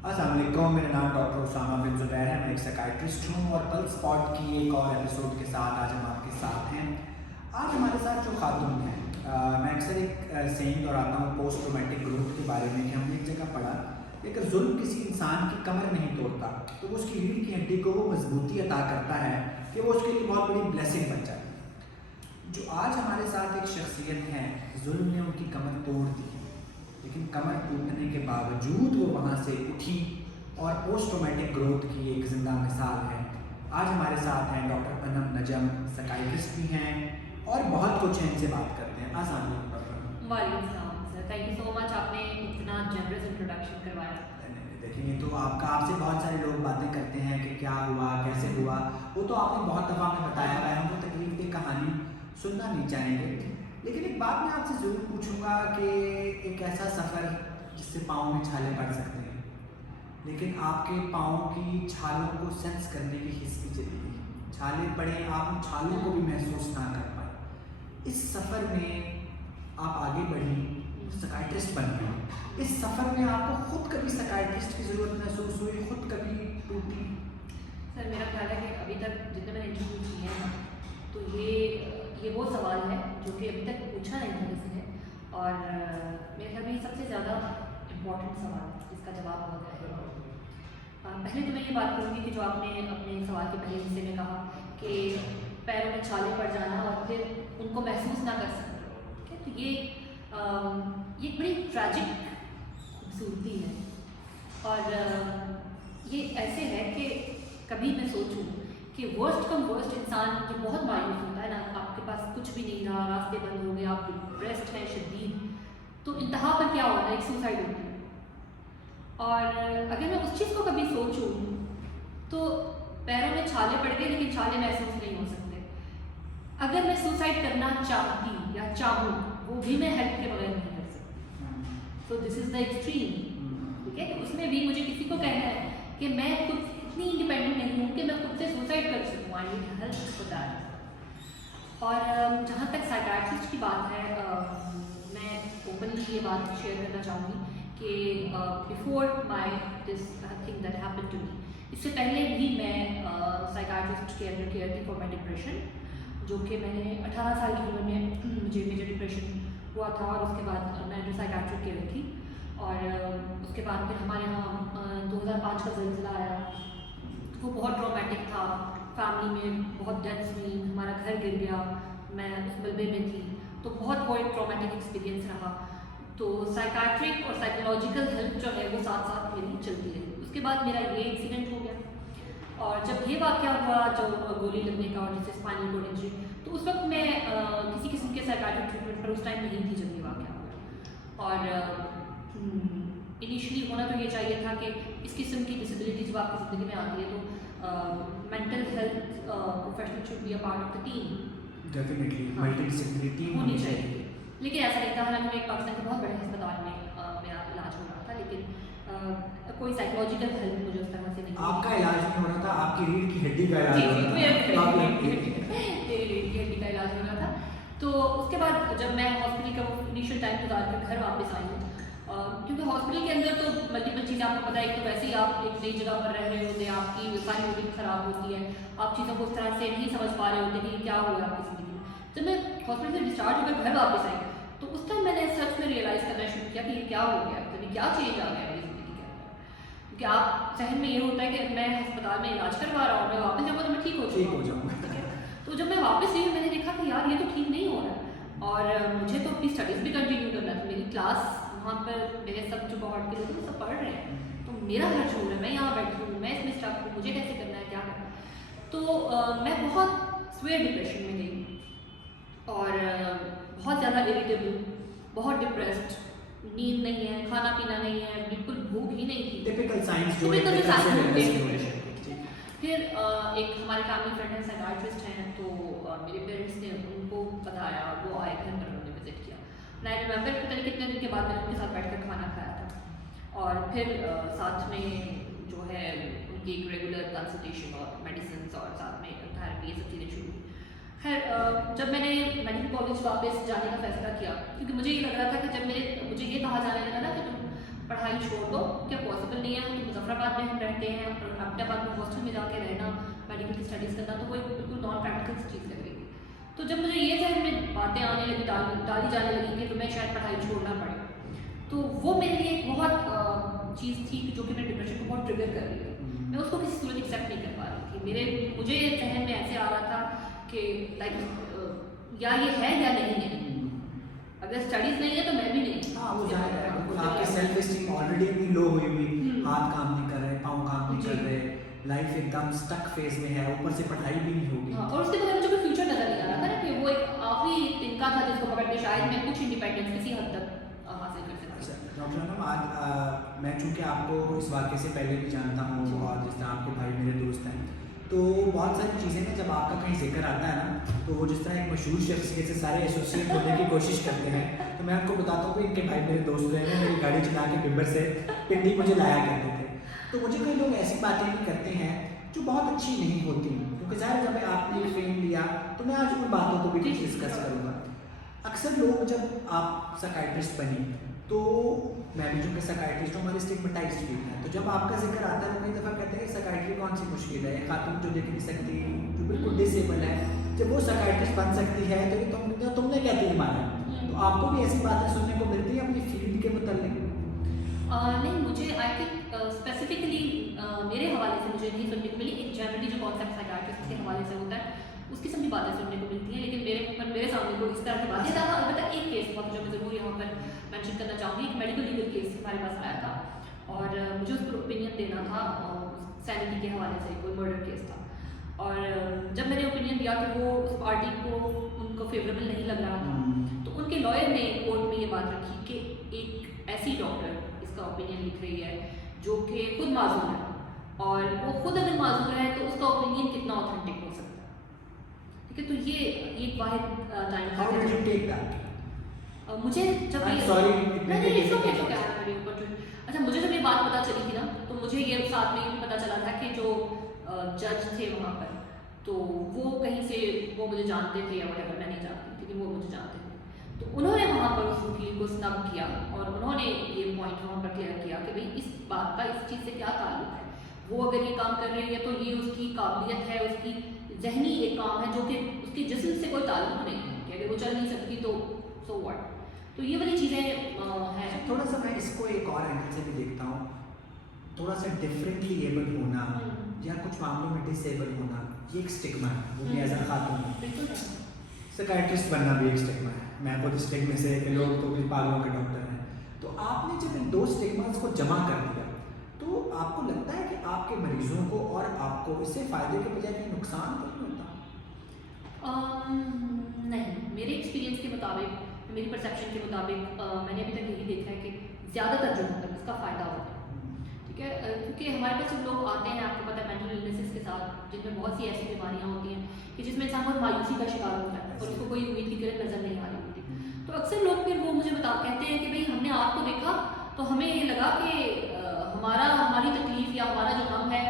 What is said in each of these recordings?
अस्सलाम वालेकुम, मेरा नाम डॉक्टर उसामा बिन ज़ुबैर है। मैं एक साइकियाट्रिस्ट हूँ और पल्स स्पॉट की एक और एपिसोड के साथ आज हम आपके साथ हैं। आज हमारे साथ जो खातून है, मैं अक्सर एक सेइंग दोहराता हूँ पोस्ट ट्रॉमेटिक ग्रोथ के बारे में कि हमने एक जगह पढ़ा कि अगर जुल्म किसी इंसान की कमर नहीं तोड़ता तो वो उसकी रीढ़ की हड्डी को वो मजबूती अता करता है कि वो उसके लिए बहुत बड़ी ब्लेसिंग बन जाए। जो आज हमारे साथ एक शख्सियत है, जुल्म ने उनकी कमर तोड़ दी, लेकिन कमर टूटने के बावजूद वो वहाँ से उठी और पोस्ट ट्रॉमेटिक ग्रोथ की एक जिंदा मिसाल है। आज हमारे साथ हैं डॉक्टर अनम नजम, साइकियाट्रिस्ट भी हैं और बहुत कुछ है, इनसे बात करते हैं। आसान डॉक्टर। वालेकुम सलाम sir, thank you so much, आपने इतना जनरस इंट्रोडक्शन करवाया। देखिए, तो आपसे बहुत सारे लोग बातें करते हैं कि क्या हुआ, कैसे हुआ, वो तो आपने बहुत दफ़ा में बताया हुआ है, हम तो तकलीफ की कहानी सुनना नहीं चाहेंगे। लेकिन एक बात मैं आपसे ज़रूर पूछूंगा कि एक ऐसा सफ़र जिससे पाँव में छाले पड़ सकते हैं, लेकिन आपके पाँव की छालों को सेंस करने की हिस्स भी चली गई, छाले पड़े, आप उन छालों को भी महसूस ना कर पाए। इस सफ़र में आप आगे बढ़ी, साइकियाट्रिस्ट बन गई। इस सफ़र में आपको खुद कभी साइकियाट्रिस्ट की ज़रूरत महसूस हुई, खुद कभी टूटी? सर मेरा ख्याल है कि अभी तक जितने मैंने इंटरव्यू किए हैं तो ये वो सवाल है जो कि अभी तक पूछा नहीं था किसी ने, और मेरे ख्याल में सबसे ज़्यादा इम्पोर्टेंट सवाल जिसका जवाब बहुत है। पहले तो मैं ये बात करूँगी कि जो आपने अपने सवाल के पहले हिस्से में कहा कि पैरों में छाले पड़ जाना और फिर उनको महसूस ना कर सकना, तो ये बड़ी ट्रैजिक खूबसूरती है। और ये ऐसे है कि कभी मैं सोचूं कि वर्स्ट कम वर्स्ट इंसान जो बहुत मायूस होता है ना, आपके पास कुछ भी नहीं रहा, रास्ते बंद हो गए, आप डिप्रेस्ड हैं शदीद, तो इंतहा पर क्या होता है, एक सुसाइड होती है। और अगर मैं उस चीज़ को कभी सोचूं तो पैरों में छाले पड़ गए लेकिन छाले महसूस नहीं हो सकते। अगर मैं सुसाइड करना चाहती या चाहूँ, वो भी मैं हेल्प के बगैर नहीं कर सकती। तो दिस इज़ द एक्सट्रीम, ठीक है। उसमें भी मुझे किसी को कहना है कि मैं खुद इतनी इंडिपेंडेंट नहीं हूँ कि मैं खुद से सुसाइड कर सकूँ, I need help for that. और जहाँ तक साइकियाट्रिस्ट की बात है, मैं ओपनली ये बात शेयर करना चाहूँगी कि before my this thing that happened to me, इससे पहले भी मैं साइकियाट्रिस्ट के अंडर केयर थी फॉर माई डिप्रेशन, जो कि मैंने 18 साल की उम्र में मुझे मेजर डिप्रेशन हुआ था, और उसके बाद मैं अंडर साइकियाट्रिक केयर थी। और उसके बाद फिर हमारे यहाँ 2005 का ज़ल्ज़ला आया, वो बहुत ट्रॉमेटिक था, फैमिली में बहुत डेथ्स हुई, हमारा घर गिर गया, मैं उस मलबे में थी, तो बहुत कोई ट्रॉमेटिक एक्सपीरियंस रहा। तो साइकियाट्रिक और साइकोलॉजिकल हेल्प जो है वो साथ साथ मेरी चलती रही। उसके बाद मेरा ये एक्सीडेंट हो गया, और जब ये वाक़या हुआ जो गोली लगने का और जिससे स्पाइनल कोड इंजरी, तो उस वक्त मैं किसी किस्म के साइकियाट्रिक ट्रीटमेंट पर उस टाइम नहीं थी जब ये वाक़या हुआ। और इनिशियली होना तो ये चाहिए था कि इस किस्म की डिसेबिलिटी जब आपकी ज़िंदगी में आती है तो mental health professional should be a part of the team, definitely multidisciplinary team होनी चाहिए। लेकिन ऐसा नहीं था, हालांकि मैं पाकिस्तान के बहुत बड़े अस्पताल में मेरा इलाज हो रहा था, लेकिन कोई साइकोलॉजिकल हेल्प मुझे उस तरह से नहीं। आपका इलाज नहीं हो रहा था, आपकी रीढ़ की हड्डी का इलाज जी हो जी, रहा मेरी था। रीढ़ की हड्डी का इलाज हो रहा था। तो उसके बाद जब मैं हॉस्पिटल का वो इनिशियल टाइम गुजार कर घर वापस आई हूँ, क्योंकि हॉस्पिटल के अंदर तो मल्टीपल चीज़ें आपको पता है कि वैसे ही आप एक नई जगह पर रह रहे होते हैं, आपकी सारी रूटीन ख़राब होती है, आप चीज़ों को उस तरह से नहीं समझ पा रहे होते कि क्या हो रहा है आपकी ज़िंदगी में। जब मैं हॉस्पिटल से डिस्चार्ज होकर घर वापस आई तो उस टाइम मैंने सच में रियलाइज़ करना शुरू किया कि ये क्या हो गया, मतलब क्या चेंज आ गया मेरी ज़िंदगी के अंदर। क्योंकि आप जहन में ये होता है कि मैं अस्पताल में इलाज करवा रहा हूँ, मैं वापस जाऊँगा तो मैं ठीक हो जाऊँगा, ठीक है। तो जब मैं वापस आई मैंने देखा कि यार ये तो ठीक नहीं हो रहा है, और मुझे तो अपनी स्टडीज़ भी कंटिन्यू करना था। मेरी क्लास वहाँ पर मेरे सब जो बहुत के लोग हैं सब पढ़ रहे हैं, तो मेरा घर छोड़ रहा है, मैं यहाँ बैठी हूँ, मैं इसमें स्टक हूँ, मुझे कैसे करना है, क्या करना है। तो मैं बहुत स्वेयर डिप्रेशन में गई, और बहुत ज़्यादा इरिटेबल, बहुत डिप्रेस्ड, नींद नहीं है, खाना पीना नहीं है, बिल्कुल भूख ही नहीं थी। टिपिकल साइंस जो टिपिकल जो साइंस होते हैं। है। फिर एक हमारे फैमिली फ्रेंड हैं, साइकियाट्रिस्ट हैं, तो मेरे पेरेंट्स ने उनको बताया, वो आए घर पर, उन्होंने विजिट किया। मैं रिमेंबर पता नहीं कितने दिन के बाद मैंने उनके साथ बैठकर खाना खाया था, और फिर साथ में जो है उनकी एक रेगुलर कंसल्टेशन और मेडिसिन और साथ में थेरेपी, ये सब चीज़ें शुरू हुई। खैर जब मैंने मेडिकल कॉलेज वापस जाने का फैसला किया, क्योंकि मुझे ये लग रहा था कि जब मुझे ये कहा जाने लगा ना कि तुम पढ़ाई छोड़ दो, क्या पॉसिबल नहीं है, तुम जफराबाद में हम रहते हैं और अहमदाबाद में हॉस्टल में जाके रहना, मेडिकल की स्टडीज़ करना, तो वो एक बिल्कुल नॉन प्रैक्टिकल चीज़ लग रही थी। तो जब मुझे ये जहन में बातें आने लगी, डाली जाने लगी कि तुम्हें शायद पढ़ाई छोड़ना पड़े, तो वो मेरे लिए एक बहुत चीज़ थी जो कि मेरे डिप्रेशन को बहुत ट्रिगर कर रही है। मैं उसको किसी सूरत एक्सेप्ट नहीं कर पा रही थी। मुझे जहन में ऐसे आ रहा था कि लाइक या ये है या नहीं है, अगर स्टडीज़ नहीं है तो मैं भी नहीं। हाँ, वो जाहिर है, बिल्कुल आपकी सेल्फ एस्टीम ऑलरेडी इतनी लो हुई हुई, हाथ काम नहीं कर रहे, पाँव काम नहीं कर रहे, लाइफ एकदम स्टक फेज में है, ऊपर से पढ़ाई भी नहीं होगी। हाँ, और उसके बाद मुझे कोई फ्यूचर नजर नहीं आ रहा था ना, कि वो एक आखिरी तिनका था जिसको पकड़ के शायद मैं कुछ इंडिपेंडेंस किसी हद तक हासिल कर सकती। अच्छा डॉक्टर अनम, आज मैं चूँकि आपको इस वाक़े से पहले भी जानता हूँ और जिस तरह आपके भाई मेरे दोस्त हैं, तो बहुत सारी चीज़ें ना जब आपका कहीं जिक्र आता है ना, तो वो जिस तरह एक मशहूर शख्सियत से सारे एसोसिएट होने की कोशिश करते हैं, तो मैं आपको बताता हूँ कि इनके भाई मेरे दोस्त रहे हैं, मेरी गाड़ी चला के बिम्बर से पिंडी मुझे लाया करते थे। तो मुझे कई लोग ऐसी बातें भी करते हैं जो बहुत अच्छी नहीं होती, क्योंकि ज़ाहिर जब आपने फेम लिया तो मैं आज उन बातों को भी डिस्कस करूँगा। अक्सर लोग जब आप साइकियाट्रिस्ट बनी, तो मैं भी चूँकि साइकियाट्रिस्ट हूँ, हमारी स्टिग्मेटाइज्ड फील्ड है, तो जब आपका जिक्र आता है तो कई दफ़ा कहते हैं कि साइकियाट्री कौन सी मुश्किल है, खातून जो देख नहीं सकती, जो बिल्कुल डिसेबल है, जब वो साइकियाट्रिस्ट बन सकती है तो ये तुमने क्या तीर मारा। तो आपको भी ऐसी बातें सुनने को मिलती है अपनी फील्ड के मुताल्लिक? नहीं, मुझे आई थिंक स्पेसिफिकली मेरे हवाले से मुझे नहीं सुनने को मिली। एक जनरली जो कॉन्सेप्ट साइकियाट्रिस्ट के हवाले से होता है उस किस्म की बातें सुनने को मिलती हैं, लेकिन मेरे सामने कोई इस तरह की बातें था। अलबत्ता एक केस था जो मैं ज़रूर यहाँ पर मेंशन करना चाहूँगी। एक मेडिकल लीगल केस हमारे पास आया था और मुझे उस पर ओपिनियन देना था, सैनिटी के हवाले से कोई मर्डर केस था। और जब मैंने ओपिनियन दिया कि वो उस पार्टी को उनको फेवरेबल नहीं लग रहा था, तो उनके लॉयर ने कोर्ट में ये बात रखी कि एक ऐसी डॉक्टर इसका ओपिनियन लिख रही है जो कि खुद माजूर है, और वो खुद अगर माजूर है तो उसका ओपिनियन कितना ऑथेंटिक हो सकता है। ठीक है, तो ये एक वाहिद time How did you take that? मुझे जब I'm ये sorry, नहीं it's okay, it's okay, मेरे ऊपर जो अच्छा, मुझे जब ये बात पता चली थी ना, तो मुझे ये साथ में ये भी पता चला था कि जो जज थे वहाँ पर, तो वो कहीं से वो मुझे जानते थे या whatever, मैं नहीं जानती थी, लेकिन वो मुझे जानते थे। तो उन्होंने वहाँ पर उस वकील को स्नब किया और उन्होंने ये पॉइंट वहाँ पर क्लियर किया कि भाई इस बात का इस चीज़ से क्या ताल्लुक है, वो अगर ये काम कर रही है तो ये उसकी काबिलियत है, उसकी जहनी एक काम है जो कि उसके जिस्म से कोई ताल्लुक नहीं है, कि अगर वो चल नहीं सकती तो सो व्हाट। तो ये वाली चीज़ें हैं। थोड़ा सा मैं इसको एक और एंगल से भी देखता हूँ, थोड़ा सा डिफरेंटली एबल होना या कुछ मामलों में डिसेबल होना, ये एक स्टिग्मा है, वो भी एज अ खातून। बिल्कुल साइकियाट्रिस्ट बनना भी एक स्टिग्मा है, मैं खुद स्टिग्मे से कि लोग तो भी पागलों के डॉक्टर हैं। तो आपने जब इन दो स्टिग्मास को जमा कर दिया, तो आपको लगता है कि आपके मरीजों को और आपको इससे फ़ायदे के बजाय कोई नुकसान तो नहीं होता? नहीं, मेरे एक्सपीरियंस के मुताबिक, मेरी परसेप्शन के मुताबिक मैंने अभी तक यही देखा है कि ज़्यादातर जो होता है उसका फ़ायदा होता है। ठीक है, क्योंकि हमारे पास जब लोग आते हैं, आपको पता है मेंटल इलनेसेस के साथ, जिनमें बहुत सी ऐसी बीमारियाँ होती हैं कि जिसमें इंसान बहुत मायूसी का शिकार होता है और उसको कोई उम्मीद की किरण नज़र नहीं आ रही होती। तो अक्सर लोग फिर वो मुझे कहते हैं कि भाई हमने आपको देखा तो हमें ये लगा कि हमारी तकलीफ़ या हमारा जो गम है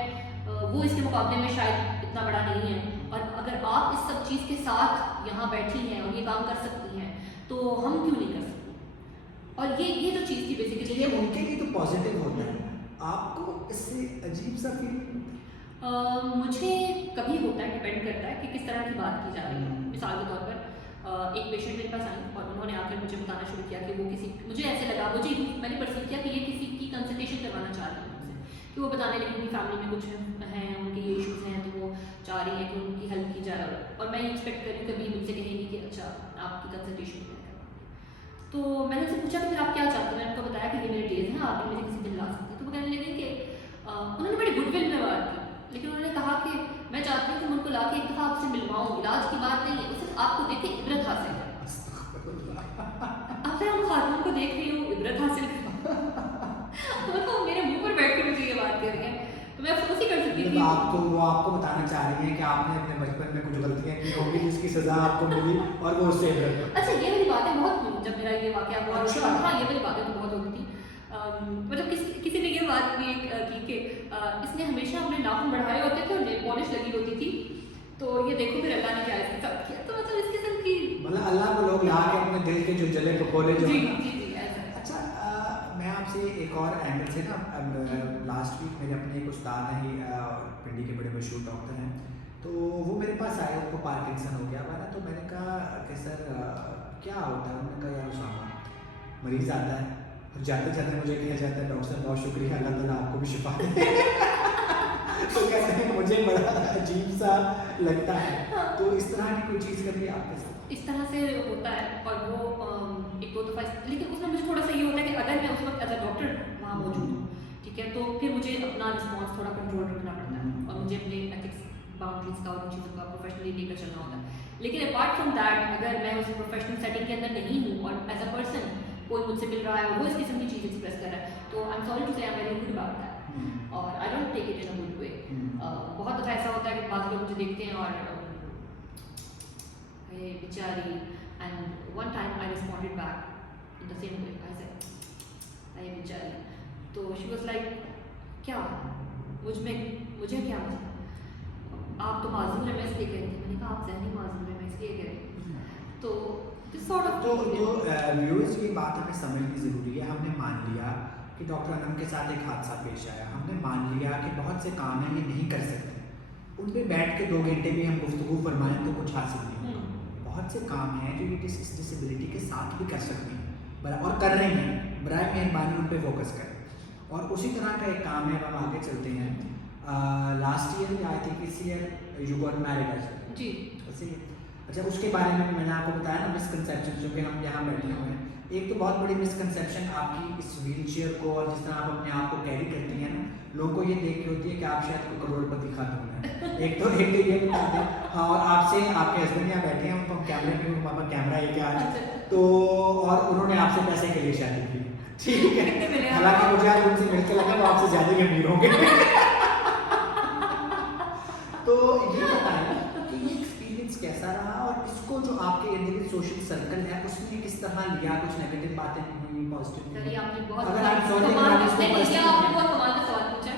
वो इसके मुकाबले में शायद इतना बड़ा नहीं है, और अगर आप इस सब चीज़ के साथ यहाँ बैठी हैं और ये काम कर सकती हैं तो हम क्यों नहीं कर सकते। और ये जो चीज़ थी बेसिकली, ये उनके लिए तो पॉजिटिव होता है, आपको इससे अजीब सा फील? मुझे कभी होता है, डिपेंड करता है कि किस तरह की बात की जा रही है। मिसाल के तौर पर एक पेशेंट मेरे पास आई और उन्होंने आकर मुझे बताना शुरू किया कि वो मुझे ऐसे लगा, मैंने परसीव किया कि ये किसी की कंसल्टेशन करवाना चाह रही है मुझसे, कि वो बताने लगी उनकी फैमिली में कुछ हैं, उनके ये इश्यूज़ हैं, तो वो चाह रही है कि उनकी हेल्प की जाए। और मैं ये एक्सपेक्ट कर रही हूँ कभी मुझसे कहेंगी कि अच्छा आपकी कंसल्टेशन मैं करवाऊँगी। तो मैंने उनसे पूछा कि फिर आप क्या चाहते हैं, मैंने उनको बताया कि ये मेरे डेज हैं, आप मुझे किसी दिन ला सकते हैं। तो वो कहने लगे कि उन्होंने बड़ी गुडविल में बात की, लेकिन उन्होंने कहा कि मैं चाहती हूँ कि मैं उनको ला के एक दफ़ा आपसे मिलवाऊँ, इलाज की बात नहीं है, सिर्फ आपको देख के इबरत हासिल करें। अब मैं उन खातून को देख रही हूँ, इबरत हासिल मतलब मेरे मुंह पर बैठ के मुझे ये बात कह रही है, तो मैं अफसोस ही कर सकती थी। वो आपको बताना चाह रही हैं कि आपने अपने बचपन में कुछ गलतियां की होंगी जिसकी सजा आपको मिली और वो उससे इबरत। अच्छा, ये वाली बातें बहुत हुई जब मेरा ये वाकया हुआ। अच्छा। हाँ, ये वाली बातें तो बहुत होती थी। मतलब किसी ने ये बात भी की कि इसने हमेशा अपने नाखून बढ़ाए होते थे और नेल पॉलिश लगी होती थी, तो ये देखो फिर अल्लाह ने क्या इसके साथ किया। तो मतलब इस किस्म की, मतलब अल्लाह को लोग ला के अपने दिल के जो जले को खोले जो जी है ना। जी जी ऐसा। अच्छा, मैं आपसे एक और एंगल से ना, लास्ट वीक मेरे अपने एक उस्ताद हैं, पिंडी के बड़े मशहूर डॉक्टर हैं, तो वो मेरे पास आए, उनको पार्किंसन हो गया हुआ ना। तो मैंने कहा कि सर क्या होता है? उन्होंने कहा यार उसामा, मरीज़ आता है और जाते जाते मुझे कहा जाता है डॉक्टर साहब बहुत शुक्रिया, अल्लाह ताला आपको भी शिफा दे। तो कहते हैं मुझे बड़ा अजीब सा लगता है। तो इस तरह की कोई चीज़ कभी आपके साथ? इस तरह से होता है, और वो एक दो दफ़ा, लेकिन उसमें मुझे थोड़ा सा ये होता है कि अगर मैं उस वक्त एज अ डॉक्टर वहाँ मौजूद हूँ, ठीक है, तो फिर मुझे अपना रिस्पॉन्स थोड़ा कंट्रोल रखना पड़ता है और मुझे अपने एथिक्स, बाउंड्रीज का और उन चीज़ों का प्रोफेशनली लेकर चलना होता है। लेकिन अपार्ट फ्रॉम दैट, अगर मैं उस प्रोफेशनल सेटिंग के अंदर नहीं हूँ और एज अ पर्सन कोई मुझसे मिल रहा है और वो इस किस्म की चीज़ एक्सप्रेस कर रहा है, तो I am sorry to say I am very good about that, और I don't take it in a good way. बहुत दफ़ा ऐसा होता है कि बाद लोग मुझे देखते हैं और hey बेचारी, and one time I responded back in the same way. I said, hey बेचारी, तो she was like, क्या मुझे क्या मसला, आप तो माजूर है, मैं इसलिए कह रही थी। मैंने कहा आप जहनी माजूर है, मैं इसलिए कह रही थी। तो दिस सॉर्ट ऑफ तो व्यूअर्स की बात हमें समझनी ज़रूरी है। हमने मान लिया कि डॉक्टर अनम के साथ एक हादसा पेश आया, हमने मान लिया कि बहुत से काम हैं ये नहीं कर सकते, उन पे बैठ के 2 घंटे भी हम गुफ्तगू फरमाएं तो कुछ हासिल नहीं होगा। बहुत से काम हैं जो ये इस डिसेबिलिटी के साथ भी कर सकते हैं और कर रहे हैं, बराए मेहरबानी उन पे फोकस करें। और उसी तरह का एक काम है, हम आगे चलते हैं। लास्ट ईयर आई थिंक इस ईयर यू गॉट मैरिड जी। अच्छा, उसके बारे में मैंने आपको बताया ना मिसकंसेप्शन, जो कि हम यहाँ बैठे हुए हैं। एक तो बहुत बड़ी मिसकंसेप्शन आपकी इस व्हील चेयर को और जिस तरह आप अपने आप को कैरी करती हैं ना, लोगों को ये देख के होती है कि आप शायद कोई करोड़पति खातून हैं। एक तो ये बता दें। हाँ, और आपसे आपके हस्बैंड यहाँ बैठे हैं, उनको हम कैमरे में, पापा कैमरा है क्या, तो और उन्होंने आपसे पैसे के लिए शादी की, ठीक है। हालांकि मुझे आज उनसे मिलकर लगा वो आपसे ज़्यादा ही अमीर होंगे। तो ये बताएं कि ये एक्सपीरियंस कैसा रहा और इसको जो आपके इर्द गिर्द सोशल सर्कल है उसमें किस तरह लिया, कुछ नेगेटिव बातें हुई, पॉजिटिव? चलिए, आपने बहुत अगर आप सॉरी कमाल का इसको कमाल का सवाल पूछा।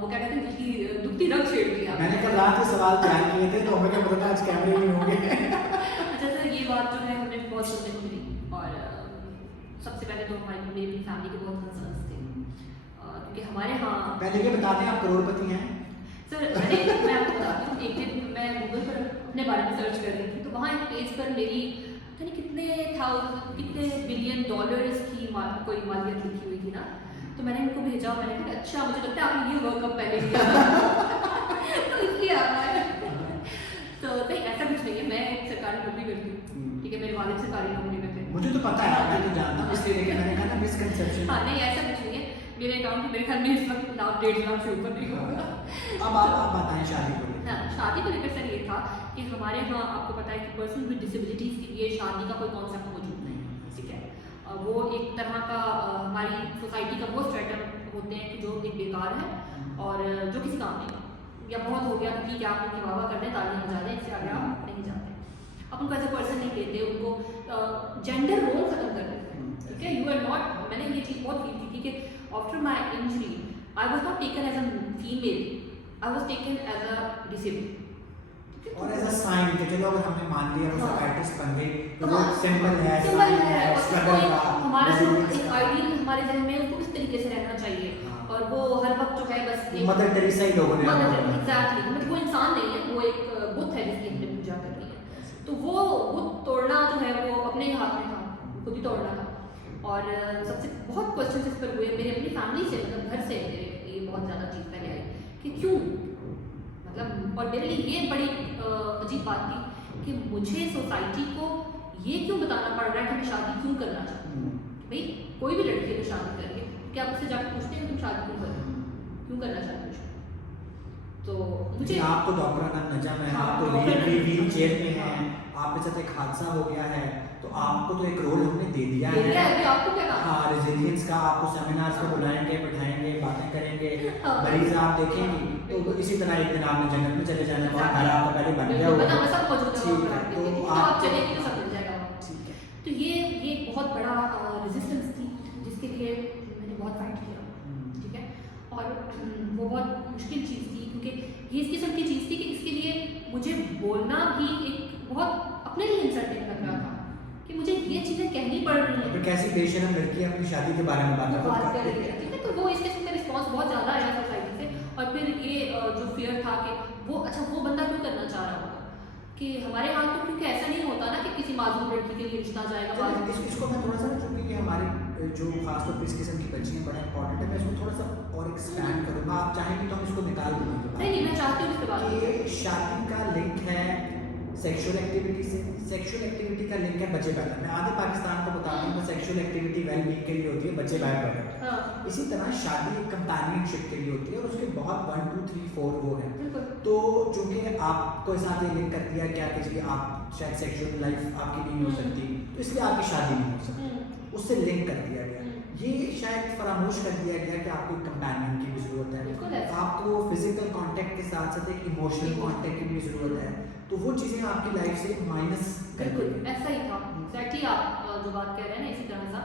वो क्या कहते हैं, दिल की दुखती रग छेड़ दी आपने। मैंने कल रात में सवाल तैयार किए थे तो हमें क्या पता था आज कैमरे नहीं होंगे। अच्छा सर, ये बात जो है हमें बहुत सुनने को मिली, और सबसे पहले तो हमारी मेरी फैमिली के बहुत कंसर्न्स थे, क्योंकि हमारे यहाँ पहले ये बता दें आप करोड़पति हैं? सर, मैं आपको बताती हूँ, एक दिन मैं गूगल पर अपने बारे में सर्च कर रही थी, तो वहाँ एक पेज पर मेरी पता नहीं कितने बिलियन डॉलर्स की कोई मालियत लिखी हुई थी ना। तो मैंने उनको भेजा, मैंने कहा अच्छा, मुझे लगता है आपने ये वर्कअप पहले किया था। तो इसलिए आ रहा है। तो नहीं, ऐसा कुछ नहीं है, मैं एक सरकारी नौकरी करती हूँ, ठीक है, मेरे वालिद सरकारी नौकरी करते हैं। मुझे तो पता है, मैं तो जानता हूँ, इसलिए लेकिन मैंने कहा ना मिसकंसेप्शन। हाँ नहीं, ऐसा कुछ नहीं है। मेरे अकाउंट मेरे घर में इस वक्त 1.5 लाख से ऊपर नहीं होगा। अब आप बताएं शादी को लेकर। हाँ, शादी को लेकर सर ये था कि हमारे यहाँ आपको पता है कि पर्सन विद डिसेबिलिटीज़ के लिए शादी का कोई कॉन्सेप्ट मौजूद नहीं है, ठीक है। वो एक तरह का हमारी सोसाइटी का वो स्ट्रेटम होते हैं कि जो एक बेकार है और जो किसी काम नहीं, या बहुत हो गया तो ठीक है, आप उनकी वाह कर दें, तालियां बजा दें, इससे आगे आप नहीं जाते। अब उनको एज ए पर्सन नहीं लेते, उनको जेंडर रोल खत्म कर देते हैं, ठीक है। यू आर नॉट, मैंने ये चीज़ बहुत फील की थी कि after my injury I was not taken as a female, I was taken as a disabled, और एज अ साइन कि चलो अगर हमने मान लिया वो साइकियाट्रिस्ट बन गई तो वो हाँ, सिंबल है, सिंबल sign है, और struggle उसको का, हमारा जो resilience एक का। आइडियल हमारे जहन में उसको इस तरीके से रहना चाहिए, हाँ। और वो हर वक्त जो है बस एक मदर टेरेसा ही लोगों ने एग्जैक्टली, मतलब वो इंसान नहीं है, वो एक बुत है जिसकी हमने पूजा करनी है। तो वो बुत तोड़ना जो है वो अपने हाथ में था, खुद ही तोड़ना था। और सबसे बहुत क्वेश्चन इस पर हुए मेरे अपनी फैमिली से, मतलब घर से मेरे ये बहुत ज़्यादा चीज़ पहले आई कि क्यों, मतलब, और मेरे लिए ये बड़ी अजीब बात थी कि मुझे सोसाइटी को ये क्यों बताना पड़ रहा है कि मैं शादी क्यों करना चाहती हूँ। भाई कोई भी लड़की अगर शादी कर रही है, क्या आप उससे जाकर पूछते हैं तुम शादी क्यों कर रहे हो, क्यों करना चाहते हो? तो मुझे आप तो डॉक्टर का नजम है, हाँ, आप तो व्हील चेयर में हैं, आपके साथ एक हादसा हो गया है, तो आपको तो एक रोल हमने दे दिया है। आपको क्या कहा? हाँ, रेजिलियंस का, आपको सेमिनार्स पे बुलाएंगे, बैठाएंगे, बातें करेंगे, मरीज आप देखेंगे, तो इसी तरह एक दिन आपने जन्नत में चले जाना, बहुत घर आपका पहले बन गया होगा। सब मौजूद है, तो आप चलेंगे तो सब मिल जाएगा। तो ये बहुत बड़ा रेजिस्टेंस थी जिसके लिए मैंने बहुत फाइट किया, ठीक है। और वो बहुत मुश्किल चीज़ थी क्योंकि ये इस किस्म की चीज़ थी कि इसके लिए मुझे बोलना भी एक बहुत अपने लिए इंसल्टिंग लग रहा था कि मुझे ये चीज़ें कहनी पड़ रही हैं। कैसी बेशरम लड़की अपनी शादी के बारे में बात कर रही है, ठीक है। तो वो इस किस्म का रिस्पॉन्स बहुत ज़्यादा आया था कि हमारे यहाँ तो क्योंकि ऐसा नहीं होता ना कि किसी मासूम लड़की के लिए रिश्ता जाएगा चलिए, इसको मैं थोड़ा सा ना, चूंकि ये हमारे जो खासतौर पर इस किस्म की बच्चियाँ बड़ा इंपॉर्टेंट है, मैं इसको थोड़ा सा और एक्सपैंड करूँगा। आप चाहेंगे तो हम इसको निकाल देंगे नहीं, मैं चाहती हूँ इसके बाद कि शादी का लिंक है सेक्सुअल एक्टिविटी से, सेक्सुअल एक्टिविटी का लिंक है बच्चे पैदा। मैं आधे पाकिस्तान को बताता हूँ कि सेक्सुअल एक्टिविटी वेल बीइंग के लिए होती है, बच्चे पैदा। हाँ, इसी तरह शादी एक कंपेनियनशिप के लिए होती है और उसके बहुत 1 2 3 4 वो है। बिल्कुल। तो चूंकि आपको साथ ये लिंक कर दिया क्या कि आप शायद सेक्सुअल लाइफ आपकी नहीं हो सकती, तो इसलिए आपकी शादी नहीं हो सकती, उससे लिंक कर दिया गया। ये शायद फरामोश कर दिया गया कि आपको कंपेनियन की भी ज़रूरत है, आपको फिजिकल कांटेक्ट के साथ साथ एक इमोशनल कांटेक्ट की भी ज़रूरत है। तो वो चीज़ें आपकी लाइफ से माइनस कर बिल्कुल दी। ऐसा ही था एग्जैक्टली। आप जो बात कह रहे हैं ना इसी तरह सा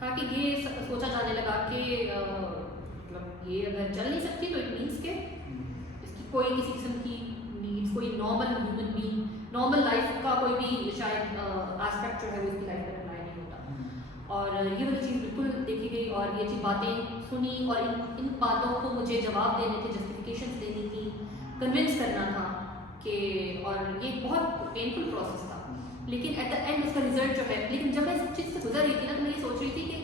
था कि ये सोचा जाने लगा कि मतलब ये अगर चल नहीं सकती तो इट मीन्स के इसकी कोई किसी किस्म की नीड्स, कोई normal human being, normal life का कोई भी शायद एस्पेक्ट जो है वो इसकी लाइफ में अप्लाई नहीं होता। और ये वाली चीज़ बिल्कुल देखी गई और ये चीज़ बातें सुनी और इन बातों को मुझे जवाब देने थे, जस्टिफिकेशन देनी थी, कन्विंस करना था कि, और ये बहुत पेनफुल प्रोसेस था। लेकिन एट द एंड उसका रिजल्ट जो है, लेकिन जब मैं इस चीज़ से गुजर रही थी ना तो मैं ये सोच रही थी कि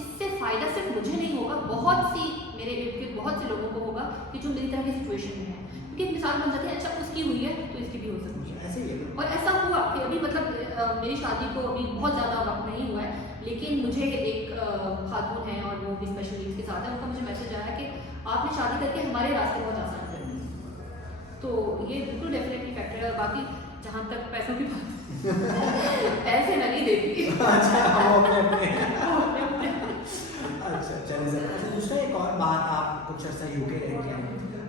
इससे फ़ायदा सिर्फ मुझे नहीं होगा, बहुत सी मेरे इर्द गिर्द बहुत से लोगों को होगा कि जो मेरी तरह की सिचुएशन में है। क्योंकि एक मिसाल बन जाती है, अच्छा उसकी हुई है तो इसकी भी हो सकती है। ऐसे ही है। और ऐसा हुआ कि अभी मतलब मेरी शादी को अभी बहुत ज़्यादा वक्त नहीं हुआ है, लेकिन मुझे एक खातून है और वो भी स्पेशल नीड्स के साथ है, उनका मुझे मैसेज आया कि आपने शादी करके हमारे रास्ते बहुत आसान कर दिए। तो ये बिल्कुल डेफिनेटली फैक्टर है। और बाकी जहाँ तक पैसों की बात पैसे मैं नहीं देती। अच्छा, अच्छा चलिए सर। अच्छा, दूसरा एक और बात, आप कुछ अर्सा यूके रह गया।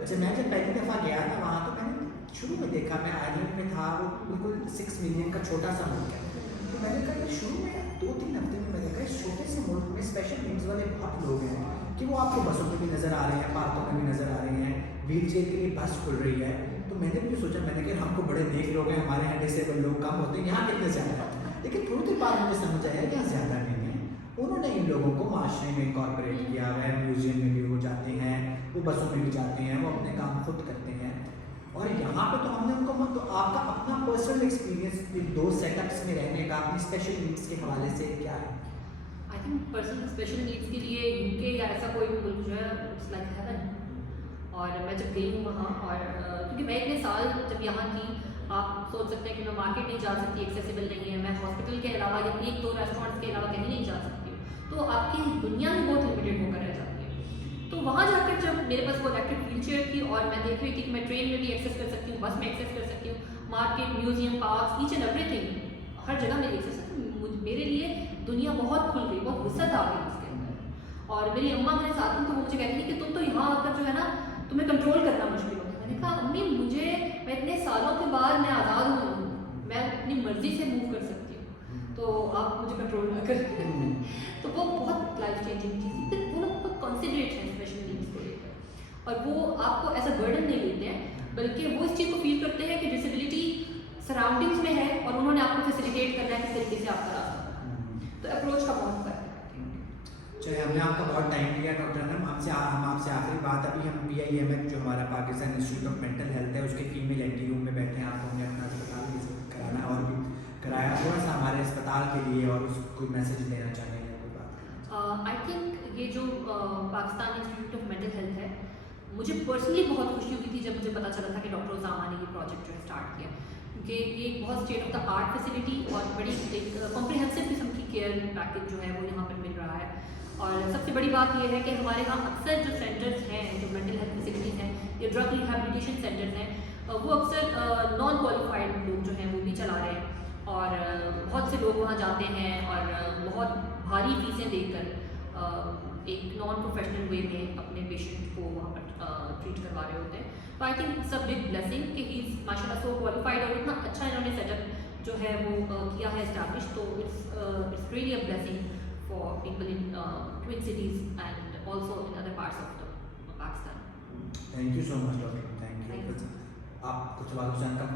अच्छा, मैं जब पहली दफ़ा गया था वहाँ, तो मैंने शुरू में देखा, मैं आयरलैंड में था, वो बिल्कुल 6 मिलियन का छोटा सा मुल्क है। तो मैंने कहा कि शुरू में 2-3 हफ्ते में मैंने कहा इस छोटे से मुल्क में स्पेशल नीड्स वाले बहुत लोग हैं कि वो आपको बसों में भी नज़र आ रहे हैं, पार्कों में भी नज़र आ रहे हैं, व्हील चेयर के लिए बस खुल रही है। तो मैंने भी सोचा, मैंने कहा हमको बड़े नेक लोग हैं, हमारे यहाँ डिसेबल लोग कम होते हैं, यहाँ कितने ज़्यादा हैं। लेकिन थोड़ी देर बाद मुझे समझ आया कि यहाँ ज़्यादा नहीं है। उन्होंने इन लोगों को माशरे में इनकॉर्पोरेट किया हुआ है, म्यूजियम में भी वो जाते हैं, वो बसों में भी जाते हैं, वो अपने काम खुद करते हैं। और यहाँ पे तो हमने उनको, तो आपका अपना पर्सनल एक्सपीरियंस इन 2 सेटअप्स में रहने का अपनी स्पेशल नीड्स के हवाले से क्या है? I think personal special needs के लिए यूके या ऐसा कोई भी मुल्क जो है इट्स लाइक हेवन। और मैं जब गई हूँ वहाँ, और क्योंकि मैं इतने साल जब यहाँ थी, आप सोच सकते हैं कि मैं मार्केट नहीं जा सकती, एक्सेसिबल नहीं है, मैं हॉस्पिटल के अलावा या 1-2 रेस्टोरेंट्स के अलावा कहीं नहीं जा सकती हूँ, तो आपकी दुनिया भी बहुत लिमिटेड होकर रह जाती है। तो वहाँ जाकर जब मेरे पास वो इलेक्ट्रिक व्हील चेयर थी और मैं देख रही थी कि मैं ट्रेन में भी एक्सेस कर सकती हूँ, बस में एक्सेस कर सकती हूँ, market, museum, park, each and everything, हर जगह मेरी एक्सेस, मेरे लिए दुनिया बहुत खुल गई, बहुत वसअत आ गई उसके अंदर। और मेरी अम्मा मेरे साथ में, तो वो मुझे कहती थी कि तुम तो यहाँ आकर जो है ना तुम्हें कंट्रोल करना मुश्किल होता है। मैंने कहा अम्मी, मैं इतने सालों के बाद मैं आज़ाद हूँ, मैं अपनी मर्जी से मूव कर सकती हूँ, तो आप मुझे कंट्रोल ना करें। तो वो बहुत लाइफ चेंजिंग चीज़ थी। वो लोग बहुत कॉन्सिडरेट हैं स्पेशल नीड्स को लेकर, और वो आपको एज अ बर्डन नहीं लेते हैं, बल्कि वो इस चीज़ को फील करते हैं कि डिसेबिलिटी सराउंडिंग्स में है और उन्होंने आपको फैसिलिटेट करना है किस तरीके से आपका रास्ता। तो अप्रोच का बहुत फर्क है। चलिए, हमने आपका बहुत टाइम लिया डॉक्टर अनम। हम आपसे आखिरी बात, अभी हम PIMH जो हमारा Pakistan institute of mental health है, उसके फीमेल एंटी रूम में बैठे हैं। आपको हमने अपना अस्पताल विजिट कराना और भी कराया, थोड़ा सा हमारे अस्पताल के लिए और उस कोई मैसेज देना चाहेंगे कोई बात? आई थिंक ये जो Pakistan institute of mental health है, मुझे पर्सनली बहुत खुशी हुई थी जब मुझे पता चला था कि डॉक्टर उसामा ने ये प्रोजेक्ट जो है स्टार्ट किया, क्योंकि ये एक बहुत state of the art facility और बड़ी एक कॉम्प्रिहेंसिव किस्म की केयर पैकेज जो है वो यहाँ पर मिल रहा है। और सबसे बड़ी बात यह है कि हमारे यहाँ अक्सर जो सेंटर्स हैं, जो मेंटल हेल्थ फैसिलिटीज़ हैं या ड्रग रिहैबिलिटेशन सेंटर्स हैं, वो अक्सर नॉन क्वालिफाइड लोग जो हैं वो भी चला रहे हैं, और बहुत से लोग वहाँ जाते हैं और बहुत भारी फीसें देकर एक नॉन प्रोफेशनल वे में अपने पेशेंट को वहाँ पर ट्रीट करवा रहे होते हैं। तो I think it's a big blessing कि ही इज़ माशाल्लाह सो क्वालिफाइड, और इतना अच्छा इन्होंने सेटअप जो है वो किया है इस्टेब्लिश। तो it's really a blessing for people in Twin Cities and also in other parts of Pakistan. Thank you so much doctor, thank you. आप कुछ बात कम